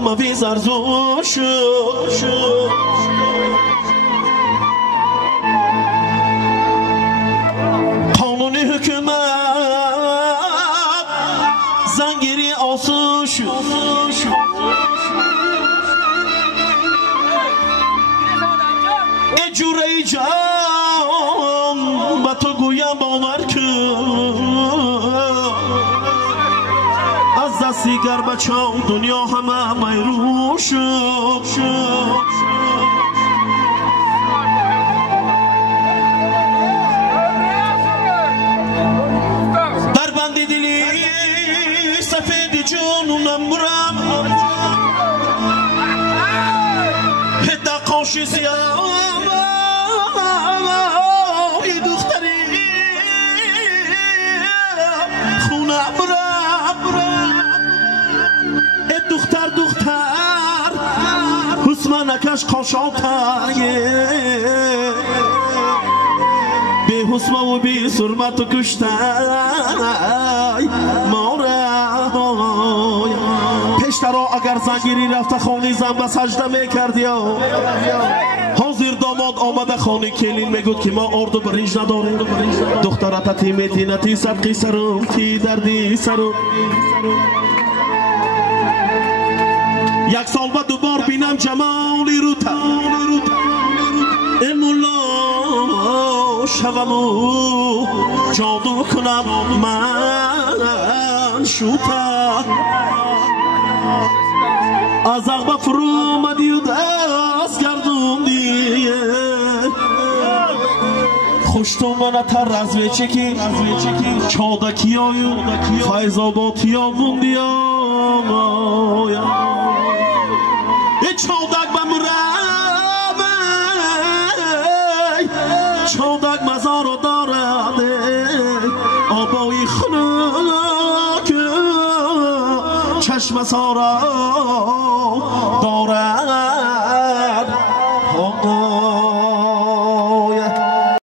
مفی زرزوش قانون حکومت زنگیری آسوش جوری جان با تو گویم باور کن از دستی گر بچم دنیا همه میرو شد در بندی دلی سفید جونم برم هده قاشی سیاه دختر حسمانکش قاشاتایه به حسم و به سرمت و کشتای مارای پیشترا اگر زنگیری رفته خانه زن به سجده میکردی حاضر داماد آمده خانه کلین میگود که ما ارد و برنج نداریم دخترت تیمیتی نتی صدقی سرم کی دردی سرم یک سال بعد دوبار بینم جمالی رو امولا شوم و جادو کنم من شوتا از عقب فرو مدی و دست گردوندی خوشتو منه تر از ویچه که چادکی آیو فیضاباتی ها موندی چودک بمرم چودک مزارو دارد آبایی خنک چشم سارا دارد